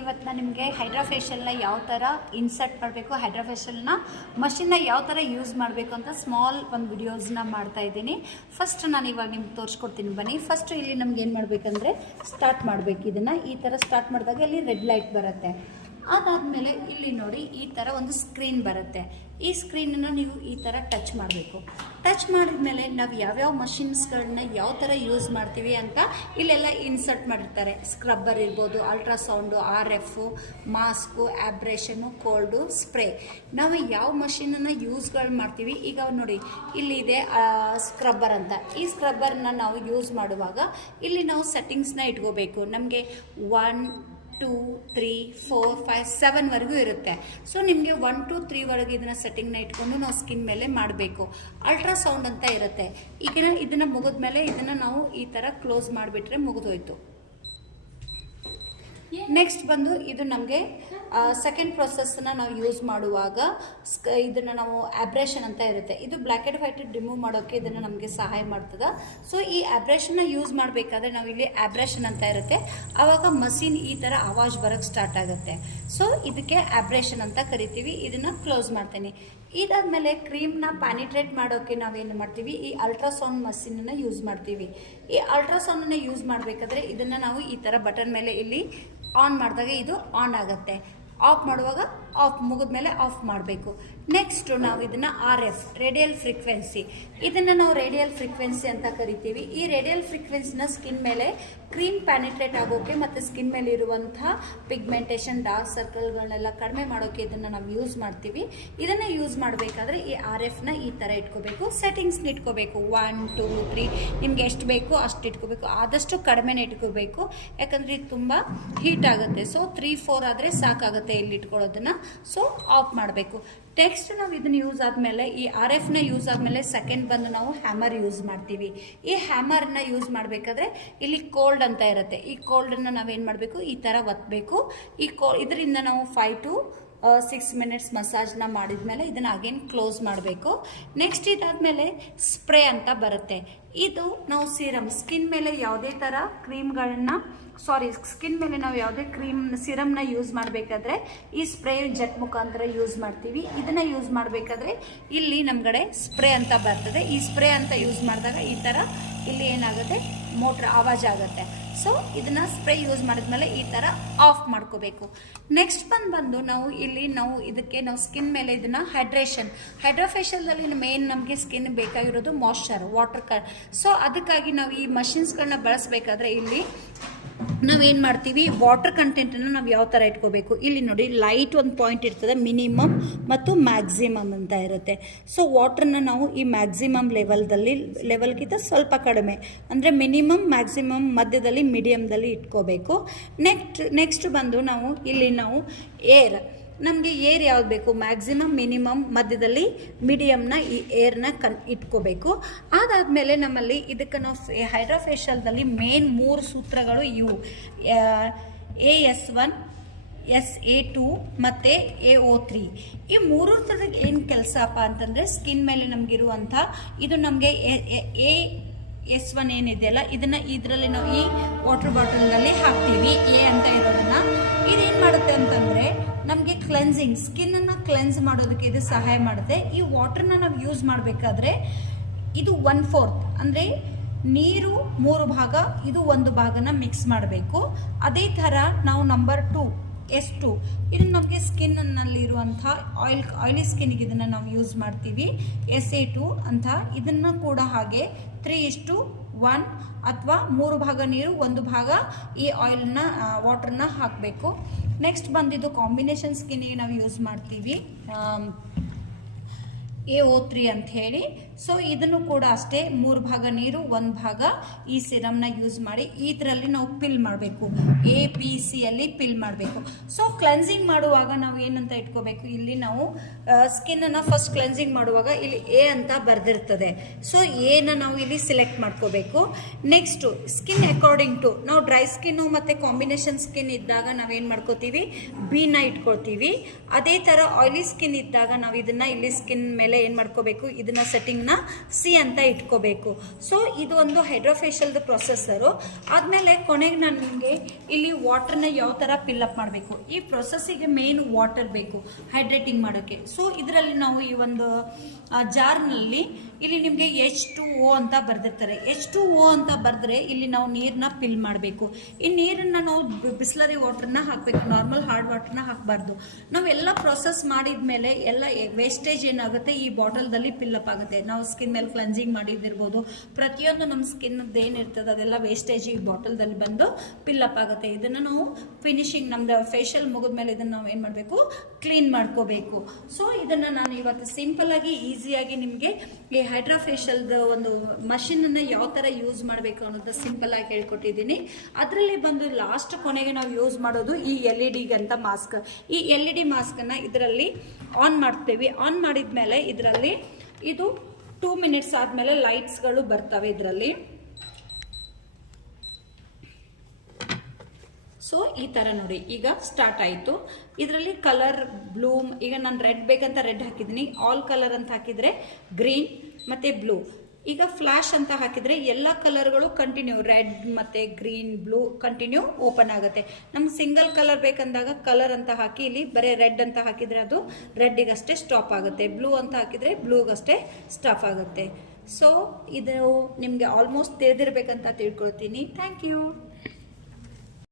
ಇವತ್ತು ನಾನು ನಿಮಗೆ ಹೈಡ್ರಾ ಫೇಶಿಯಲ್ನ ಯಾವ ಥರ ಇನ್ಸರ್ಟ್ ಮಾಡಬೇಕು, ಹೈಡ್ರಾ ಫೇಶಿಯಲ್ನ ಮಷಿನ್ನ ಯಾವ ಥರ ಯೂಸ್ ಮಾಡಬೇಕು ಅಂತ ಸ್ಮಾಲ್ ಒಂದು ವಿಡಿಯೋಸ್ನ ಮಾಡ್ತಾ ಇದ್ದೀನಿ. ಫಸ್ಟ್ ನಾನು ಇವಾಗ ನಿಮ್ಗೆ ತೋರಿಸ್ಕೊಡ್ತೀನಿ ಬನ್ನಿ. ಫಸ್ಟ್ ಇಲ್ಲಿ ನಮ್ಗೆ ಏನು ಮಾಡಬೇಕಂದ್ರೆ ಸ್ಟಾರ್ಟ್ ಮಾಡಬೇಕು. ಇದನ್ನು ಈ ಥರ ಸ್ಟಾರ್ಟ್ ಮಾಡಿದಾಗ ಇಲ್ಲಿ ರೆಡ್ ಲೈಟ್ ಬರುತ್ತೆ. ಅದಾದಮೇಲೆ ಇಲ್ಲಿ ನೋಡಿ ಈ ಥರ ಒಂದು ಸ್ಕ್ರೀನ್ ಬರುತ್ತೆ. ಈ ಸ್ಕ್ರೀನನ್ನು ನೀವು ಈ ಥರ ಟಚ್ ಮಾಡಬೇಕು. ಟಚ್ ಮಾಡಿದ ಮೇಲೆ ನಾವು ಯಾವ್ಯಾವ ಮಷಿನ್ಸ್ಗಳನ್ನ ಯಾವ ಥರ ಯೂಸ್ ಮಾಡ್ತೀವಿ ಅಂತ ಇಲ್ಲೆಲ್ಲ ಇನ್ಸರ್ಟ್ ಮಾಡಿರ್ತಾರೆ. ಸ್ಕ್ರಬ್ಬರ್ ಇರ್ಬೋದು, ultrasound, RF, mask, abrasion, cold, spray. ನಾವು ಯಾವ ಮಷಿನನ್ನು ಯೂಸ್ಗಳು ಮಾಡ್ತೀವಿ. ಈಗ ನೋಡಿ ಇಲ್ಲಿದೆ ಸ್ಕ್ರಬ್ಬರ್ ಅಂತ. ಈ ಸ್ಕ್ರಬ್ಬರ್ನ ನಾವು ಯೂಸ್ ಮಾಡುವಾಗ ಇಲ್ಲಿ ನಾವು ಸೆಟ್ಟಿಂಗ್ಸ್ನ ಇಟ್ಕೋಬೇಕು. ನಮಗೆ 1, 2, 3, 4, 5, 7ವರೆಗೂ ಇರುತ್ತೆ. ಸೊ ನಿಮಗೆ 1, 2, 3ವರೆಗೆ ಇದನ್ನು ಸೆಟ್ಟಿಂಗ್ನ ಇಟ್ಕೊಂಡು ನಾವು ಸ್ಕಿನ್ ಮೇಲೆ ಮಾಡಬೇಕು. ಅಲ್ಟ್ರಾಸೌಂಡ್ ಅಂತ ಇರುತ್ತೆ. ಈಗ ಇದನ್ನು ಮುಗಿದ್ಮೇಲೆ ಇದನ್ನು ನಾವು ಈ ಥರ ಕ್ಲೋಸ್ ಮಾಡಿಬಿಟ್ರೆ ಮುಗಿದೋಯ್ತು. ನೆಕ್ಸ್ಟ್ ಬಂದು ಇದು ನಮಗೆ ಸೆಕೆಂಡ್ ಪ್ರೊಸೆಸ್ನ ನಾವು ಯೂಸ್ ಮಾಡುವಾಗ ಇದನ್ನು ನಾವು ಆಬ್ರೇಷನ್ ಅಂತ ಇರುತ್ತೆ. ಇದು ಬ್ಲ್ಯಾಕ್ ಆ್ಯಂಡ್ ವೈಟ್ ರಿಮೂವ್ ಮಾಡೋಕ್ಕೆ ಇದನ್ನು ನಮಗೆ ಸಹಾಯ ಮಾಡ್ತದೆ. ಸೊ ಈ ಆಬ್ರೇಷನ್ನ ಯೂಸ್ ಮಾಡಬೇಕಾದ್ರೆ ನಾವು ಇಲ್ಲಿ ಆಬ್ರೇಷನ್ ಅಂತ ಇರುತ್ತೆ. ಆವಾಗ ಮಷೀನ್ ಈ ಥರ ಆವಾಜ್ ಬರೋಕ್ಕೆ ಸ್ಟಾರ್ಟ್ ಆಗುತ್ತೆ. ಸೊ ಇದಕ್ಕೆ ಆಬ್ರೇಷನ್ ಅಂತ ಕರಿತೀವಿ. ಇದನ್ನು ಕ್ಲೋಸ್ ಮಾಡ್ತೀನಿ. ಇದಾದಮೇಲೆ ಕ್ರೀಮ್ನ ಪ್ಯಾನಿಟ್ರೇಟ್ ಮಾಡೋಕ್ಕೆ ನಾವೇನು ಮಾಡ್ತೀವಿ, ಈ ಅಲ್ಟ್ರಾಸೌಂಡ್ ಮಷೀನನ್ನು ಯೂಸ್ ಮಾಡ್ತೀವಿ. ಈ ಅಲ್ಟ್ರಾಸೌಂಡನ್ನು ಯೂಸ್ ಮಾಡಬೇಕಾದ್ರೆ ಇದನ್ನು ನಾವು ಈ ಥರ ಬಟನ್ ಮೇಲೆ ಇಲ್ಲಿ ಆನ್ ಮಾಡಿದಾಗ ಇದು ಆನ್ ಆಗುತ್ತೆ. ಆಫ್ ಮಾಡುವಾಗ ಆಫ್ ಮುಗಿದ್ಮೇಲೆ ಆಫ್ ಮಾಡಬೇಕು. ನೆಕ್ಸ್ಟು ನಾವು ಇದನ್ನು RF ರೇಡಿಯಲ್ ಫ್ರೀಕ್ವೆನ್ಸಿ, ಇದನ್ನು ನಾವು ರೇಡಿಯಲ್ ಫ್ರೀಕ್ವೆನ್ಸಿ ಅಂತ ಕರಿತೀವಿ. ಈ ರೇಡಿಯಲ್ ಫ್ರೀಕ್ವೆನ್ಸಿನ ಸ್ಕಿನ್ ಮೇಲೆ ಕ್ರೀಮ್ ಪ್ಯಾನಿಟ್ರೇಟ್ ಆಗೋಕ್ಕೆ ಮತ್ತು ಸ್ಕಿನ್ ಮೇಲೆ ಇರುವಂಥ ಪಿಗ್ಮೆಂಟೇಷನ್, ಡಾರ್ಕ್ ಸರ್ಕಲ್ಗಳನ್ನೆಲ್ಲ ಕಡಿಮೆ ಮಾಡೋಕ್ಕೆ ಇದನ್ನು ನಾವು ಯೂಸ್ ಮಾಡ್ತೀವಿ. ಇದನ್ನು ಯೂಸ್ ಮಾಡಬೇಕಾದ್ರೆ ಈ RFನ ಈ ಥರ ಇಟ್ಕೋಬೇಕು. ಸೆಟ್ಟಿಂಗ್ಸ್ನ ಇಟ್ಕೋಬೇಕು. 1, 2, 3 ನಿಮ್ಗೆ ಎಷ್ಟು ಬೇಕು ಅಷ್ಟು ಇಟ್ಕೋಬೇಕು. ಆದಷ್ಟು ಕಡಿಮೆನೇ ಇಟ್ಕೋಬೇಕು, ಯಾಕಂದರೆ ಇದು ತುಂಬ ಹೀಟ್ ಆಗುತ್ತೆ. ಸೊ 3, 4 ಆದರೆ ಸಾಕಾಗುತ್ತೆ ಇಲ್ಲಿ ಇಟ್ಕೊಳ್ಳೋದನ್ನು. ಸೊ ಆಫ್ ಮಾಡಬೇಕು. ನೆಕ್ಸ್ಟ್ ನಾವು ಇದನ್ನು ಯೂಸ್ ಆದಮೇಲೆ ಈ RFನ ಯೂಸ್ ಆದಮೇಲೆ ಸೆಕೆಂಡ್ ಬಂದು ನಾವು ಹ್ಯಾಮರ್ ಯೂಸ್ ಮಾಡ್ತೀವಿ. ಈ ಹ್ಯಾಮರ್ನ ಯೂಸ್ ಮಾಡಬೇಕಾದ್ರೆ ಇಲ್ಲಿ ಕೋಲ್ಡ್ ಅಂತ ಇರುತ್ತೆ. ಈ ಕೋಲ್ಡನ್ನು ನಾವೇನು ಮಾಡಬೇಕು, ಈ ಥರ ಒತ್ತಬೇಕು. ಇದರಿಂದ ನಾವು 5 to 6 minutes ಮಸಾಜ್ನ ಮಾಡಿದ್ಮೇಲೆ ಇದನ್ನು ಅಗೇನ್ ಕ್ಲೋಸ್ ಮಾಡಬೇಕು. ನೆಕ್ಸ್ಟ್ ಇದಾದಮೇಲೆ ಸ್ಪ್ರೇ ಅಂತ ಬರುತ್ತೆ. ಇದು ನಾವು ಸ್ಕಿನ್ ಮೇಲೆ ಯಾವುದೇ ಥರ ಕ್ರೀಮ್ಗಳನ್ನು ಸ್ಕಿನ್ ಮೇಲೆ ನಾವು ಯಾವುದೇ ಸಿರಮ್ನ ಯೂಸ್ ಮಾಡಬೇಕಾದ್ರೆ ಈ ಸ್ಪ್ರೇ ಜೆಟ್ ಮುಖಾಂತರ ಯೂಸ್ ಮಾಡ್ತೀವಿ. ಇದನ್ನು ಯೂಸ್ ಮಾಡಬೇಕಾದ್ರೆ ಇಲ್ಲಿ ನಮ್ಗಡೆ ಸ್ಪ್ರೇ ಅಂತ ಬರ್ತದೆ. ಈ ಸ್ಪ್ರೇ ಅಂತ ಯೂಸ್ ಮಾಡಿದಾಗ ಈ ಥರ ಇಲ್ಲಿ ಏನಾಗುತ್ತೆ, ಮೋಟ್ರ್ ಆವಾಜ್ ಆಗುತ್ತೆ. ಸೊ ಇದನ್ನು ಸ್ಪ್ರೇ ಯೂಸ್ ಮಾಡಿದ್ಮೇಲೆ ಈ ಥರ ಆಫ್ ಮಾಡ್ಕೋಬೇಕು. ನೆಕ್ಸ್ಟ್ ಬಂದು ನಾವು ಇದಕ್ಕೆ ಸ್ಕಿನ್ ಮೇಲೆ ಇದನ್ನು ಹೈಡ್ರಾ ಫೇಶಿಯಲ್ದಲ್ಲಿ ಮೇನ್ ನಮಗೆ ಸ್ಕಿನ್ ಬೇಕಾಗಿರೋದು ಮಾಯ್ಶ್ಚರ್, ವಾಟರ್. ಸೊ ಅದಕ್ಕಾಗಿ ನಾವು ಈ ಮಷಿನ್ಸ್ಗಳನ್ನ ಬಳಸಬೇಕಾದ್ರೆ ಇಲ್ಲಿ ನಾವೇನು ಮಾಡ್ತೀವಿ, ವಾಟರ್ ಕಂಟೆಂಟನ್ನು ನಾವು ಯಾವ ಥರ ಇಟ್ಕೋಬೇಕು. ಇಲ್ಲಿ ನೋಡಿ ಲೈಟ್ ಒಂದು ಪಾಯಿಂಟ್ ಇರ್ತದೆ, ಮಿನಿಮಮ್ ಮತ್ತು ಮ್ಯಾಕ್ಸಿಮಮ್ ಅಂತ ಇರುತ್ತೆ. ಸೊ ವಾಟ್ರನ್ನ ನಾವು ಈ ಮ್ಯಾಕ್ಸಿಮಮ್ ಲೆವೆಲ್ಗಿಂತ ಸ್ವಲ್ಪ ಕಡಿಮೆ, ಅಂದರೆ ಮಿನಿಮಮ್ ಮ್ಯಾಕ್ಸಿಮಮ್ ಮಧ್ಯದಲ್ಲಿ ಮೀಡಿಯಮ್ದಲ್ಲಿ ಇಟ್ಕೋಬೇಕು. ನೆಕ್ಸ್ಟ್ ಬಂದು ನಾವು ಏರ್, ನಮಗೆ ಏರ್ ಯಾವ್ದು ಬೇಕು, ಮ್ಯಾಕ್ಸಿಮಮ್, ಮಿನಿಮಮ್, ಮಧ್ಯದಲ್ಲಿ ಮೀಡಿಯಮ್ನ ಈ ಏರ್ನ ಇಟ್ಕೋಬೇಕು. ಅದಾದಮೇಲೆ ನಮ್ಮಲ್ಲಿ ಇದಕ್ಕೆ ನಾವು ಹೈಡ್ರಾ ಫೇಶಿಯಲ್ದಲ್ಲಿ ಮೇನ್ 3 ಸೂತ್ರಗಳು ಇವು: AS1, SA2 ಮತ್ತು AO3. ಈ 3 ಥರದ ಏನು ಕೆಲಸಪ್ಪ ಅಂತಂದರೆ ಸ್ಕಿನ್ ಮೇಲೆ ನಮಗಿರುವಂಥ ಇದು ನಮಗೆ AS1 ಏನಿದೆಯಲ್ಲ ಇದರಲ್ಲಿ ನಾವು ಈ ವಾಟರ್ ಬಾಟಲ್ನಲ್ಲಿ ಹಾಕ್ತೀವಿ. A ಅಂತ ಇರೋದನ್ನು ಇದೇನು ಮಾಡುತ್ತೆ ಅಂತಂದರೆ ನಮಗೆ ಕ್ಲೆನ್ಸಿಂಗ್, ಸ್ಕಿನ್ನನ್ನು ಕ್ಲೆನ್ಸ್ ಮಾಡೋದಕ್ಕೆ ಇದು ಸಹಾಯ ಮಾಡುತ್ತೆ. ಈ ವಾಟರ್ನ ನಾವು ಯೂಸ್ ಮಾಡಬೇಕಾದ್ರೆ ಇದು 1/4 ಅಂದರೆ ನೀರು 3 ಭಾಗ, ಇದು 1 ಭಾಗನ ಮಿಕ್ಸ್ ಮಾಡಬೇಕು. ಅದೇ ಥರ ನಾವು ನಂಬರ್ 2 S2, ಇದು ನಮಗೆ ಸ್ಕಿನ್ನಲ್ಲಿರುವಂಥ ಆಯಿಲಿ ಸ್ಕಿನ್ಗೆ ಇದನ್ನು ನಾವು ಯೂಸ್ ಮಾಡ್ತೀವಿ. SA2 ಅಂತ ಇದನ್ನು ಕೂಡ ಹಾಗೆ 3:1 ಅಥವಾ 3 ಭಾಗ ನೀರು 1 ಭಾಗ ಈ ವಾಟರ್ನ ಹಾಕಬೇಕು. ನೆಕ್ಸ್ಟ್ ಬಂದಿದ್ದು ಕಾಂಬಿನೇಷನ್ ಸ್ಕಿನ್ನಿಗೆ ನಾವು ಯೂಸ್ ಮಾಡ್ತೀವಿ AO3 ಅಂತ ಹೇಳಿ. ಸೊ ಇದನ್ನು ಕೂಡ ಅಷ್ಟೇ 3 ಭಾಗ ನೀರು 1 ಭಾಗ ಈ ಸಿರಮ್ನ ಯೂಸ್ ಮಾಡಿ ಇದರಲ್ಲಿ ನಾವು ಪಿಲ್ ಮಾಡಬೇಕು. ABC ಅಲ್ಲಿ ಪಿಲ್ ಮಾಡಬೇಕು. ಸೊ ಕ್ಲೆನ್ಸಿಂಗ್ ಮಾಡುವಾಗ ನಾವು ಏನಂತ ಇಟ್ಕೋಬೇಕು, ಇಲ್ಲಿ ನಾವು ಸ್ಕಿನ್ನನ್ನು ಫಸ್ಟ್ ಕ್ಲೆನ್ಸಿಂಗ್ ಮಾಡುವಾಗ ಇಲ್ಲಿ A ಅಂತ ಬರೆದಿರ್ತದೆ. ಸೊ Aನ ನಾವು ಇಲ್ಲಿ ಸೆಲೆಕ್ಟ್ ಮಾಡ್ಕೋಬೇಕು. ನೆಕ್ಸ್ಟು ಸ್ಕಿನ್ ಅಕಾರ್ಡಿಂಗ್ ಟು ನಾವು ಡ್ರೈ ಸ್ಕಿನ್ನು ಮತ್ತು ಕಾಂಬಿನೇಷನ್ ಸ್ಕಿನ್ ಇದ್ದಾಗ ನಾವೇನು ಮಾಡ್ಕೋತೀವಿ, Bನ ಇಟ್ಕೊಳ್ತೀವಿ. ಅದೇ ಥರ ಆಯಿಲಿ ಸ್ಕಿನ್ ಇದ್ದಾಗ ನಾವು ಇದನ್ನು ಇಲ್ಲಿ ಸ್ಕಿನ್ ಮೇಲೆ ಏನು ಮಾಡ್ಕೋಬೇಕು, ಇದನ್ನು ಸೆಟ್ಟಿಂಗ್ನ ಇದನ್ನು ಸಿ ಅಂತ ಇಟ್ಕೋಬೇಕು. ಸೊ ಇದು ಒಂದು ಹೈಡ್ರೋಫೇಶಿಯಲ್ದು ಪ್ರೊಸೆಸರು. ಆದಮೇಲೆ ಕೊನೆಗೆ ನಾನು ನಿಮಗೆ ಇಲ್ಲಿ ವಾಟರ್ನ ಯಾವ ಥರ ಫಿಲ್ಅಪ್ ಮಾಡಬೇಕು, ಈ ಪ್ರೊಸೆಸ್ಸಿಗೆ ಮೇನ್ ವಾಟರ್ ಬೇಕು ಹೈಡ್ರೇಟಿಂಗ್ ಮಾಡೋಕ್ಕೆ. ಸೊ ಇದರಲ್ಲಿ ನಾವು ಈ ಒಂದು ಜಾರ್ನಲ್ಲಿ ಇಲ್ಲಿ ನಿಮಗೆ H2O ಅಂತ ಬರೆದಿರ್ತಾರೆ. H2O ಅಂತ ಬರೆದ್ರೆ ಇಲ್ಲಿ ನಾವು ನೀರನ್ನ ಫಿಲ್ ಮಾಡಬೇಕು. ಈ ನೀರನ್ನು ನಾವು ಬಿಸ್ಲರಿ ವಾಟರ್ನ ಹಾಕಬೇಕು, ನಾರ್ಮಲ್ ಹಾರ್ಡ್ ವಾಟರ್ನ ಹಾಕಬಾರ್ದು. ನಾವೆಲ್ಲ ಪ್ರೊಸೆಸ್ ಮಾಡಿದ ಮೇಲೆ ಎಲ್ಲ ವೇಸ್ಟೇಜ್ ಏನಾಗುತ್ತೆ ಈ ಬಾಟಲ್ದಲ್ಲಿ ಫಿಲ್ಅಪ್ ಆಗುತ್ತೆ. ನಾವು ಸ್ಕಿನ್ ಮೇಲೆ ಕ್ಲೆನ್ಸಿಂಗ್ ಮಾಡಿದಿರ್ಬೋದು, ಪ್ರತಿಯೊಂದು ನಮ್ಮ ಸ್ಕಿನ್ದು ಏನಿರ್ತದೆ ಅದೆಲ್ಲ ವೇಸ್ಟೇಜ್ ಈ ಬಾಟಲ್ದಲ್ಲಿ ಬಂದು ಫಿಲ್ಅಪ್ ಆಗುತ್ತೆ. ಇದನ್ನು ನಾವು ಫಿನಿಶಿಂಗ್ ನಮ್ದು ಫೇಶಿಯಲ್ ಮುಗಿದ ಮೇಲೆ ಇದನ್ನು ನಾವು ಏನು ಮಾಡಬೇಕು, ಕ್ಲೀನ್ ಮಾಡ್ಕೋಬೇಕು. ಸೊ ಇದನ್ನು ನಾನು ಇವತ್ತು ಸಿಂಪಲ್ಲಾಗಿ ಈಸಿಯಾಗಿ ನಿಮಗೆ ಈ ಹೈಡ್ರೋಫೇಶಿಯಲ್ದು ಒಂದು ಮಷಿನನ್ನು ಯಾವ ಥರ ಯೂಸ್ ಮಾಡಬೇಕು ಅನ್ನೋದು ಸಿಂಪಲ್ಲಾಗಿ ಹೇಳ್ಕೊಟ್ಟಿದ್ದೀನಿ. ಅದರಲ್ಲಿ ಬಂದು ಲಾಸ್ಟ್ ಕೊನೆಗೆ ನಾವು ಯೂಸ್ ಮಾಡೋದು ಈ LED ಅಂತ ಮಾಸ್ಕ್. ಈ LED ಮಾಸ್ಕನ್ನು ಇದರಲ್ಲಿ ಆನ್ ಮಾಡ್ತೀವಿ. ಆನ್ ಮಾಡಿದ ಮೇಲೆ ಇದರಲ್ಲಿ ಇದು 2 ಮಿನಿಟ್ಸ್ ಆದಮೇಲೆ ಲೈಟ್ಸ್ಗಳು ಬರ್ತವೆ ಇದರಲ್ಲಿ. ಸೊ ಈ ಥರ ನೋಡಿ ಈಗ ಸ್ಟಾರ್ಟ್ ಆಯಿತು. ಇದರಲ್ಲಿ ಕಲರ್ ಬ್ಲೂಮ್, ಈಗ ನಾನು ರೆಡ್ ಬೇಕಂತ ರೆಡ್ ಹಾಕಿದ್ದೀನಿ, ಆಲ್ ಕಲರ್ ಅಂತ ಹಾಕಿದರೆ ಗ್ರೀನ್ ಮತ್ತು ಬ್ಲೂ. ಈಗ ಫ್ಲ್ಯಾಶ್ ಅಂತ ಹಾಕಿದರೆ ಎಲ್ಲ ಕಲರ್ಗಳು ಕಂಟಿನ್ಯೂ, ರೆಡ್ ಮತ್ತು ಗ್ರೀನ್ ಬ್ಲೂ ಕಂಟಿನ್ಯೂ ಓಪನ್ ಆಗುತ್ತೆ. ನಮ್ಗೆ ಸಿಂಗಲ್ ಕಲರ್ ಬೇಕಂದಾಗ ಕಲರ್ ಅಂತ ಹಾಕಿ ಇಲ್ಲಿ ಬರೀ ರೆಡ್ ಅಂತ ಹಾಕಿದರೆ ಅದು ರೆಡ್ಡಿಗಷ್ಟೇ ಸ್ಟಾಪ್ ಆಗುತ್ತೆ, ಬ್ಲೂ ಅಂತ ಹಾಕಿದರೆ ಬ್ಲೂಗಷ್ಟೇ ಸ್ಟಾಪ್ ಆಗುತ್ತೆ. ಸೊ ಇದು ನಿಮಗೆ ಆಲ್ಮೋಸ್ಟ್ ತಿಳಿದಿರಬೇಕಂತ ತಿಳ್ಕೊಳ್ತೀನಿ. Thank you.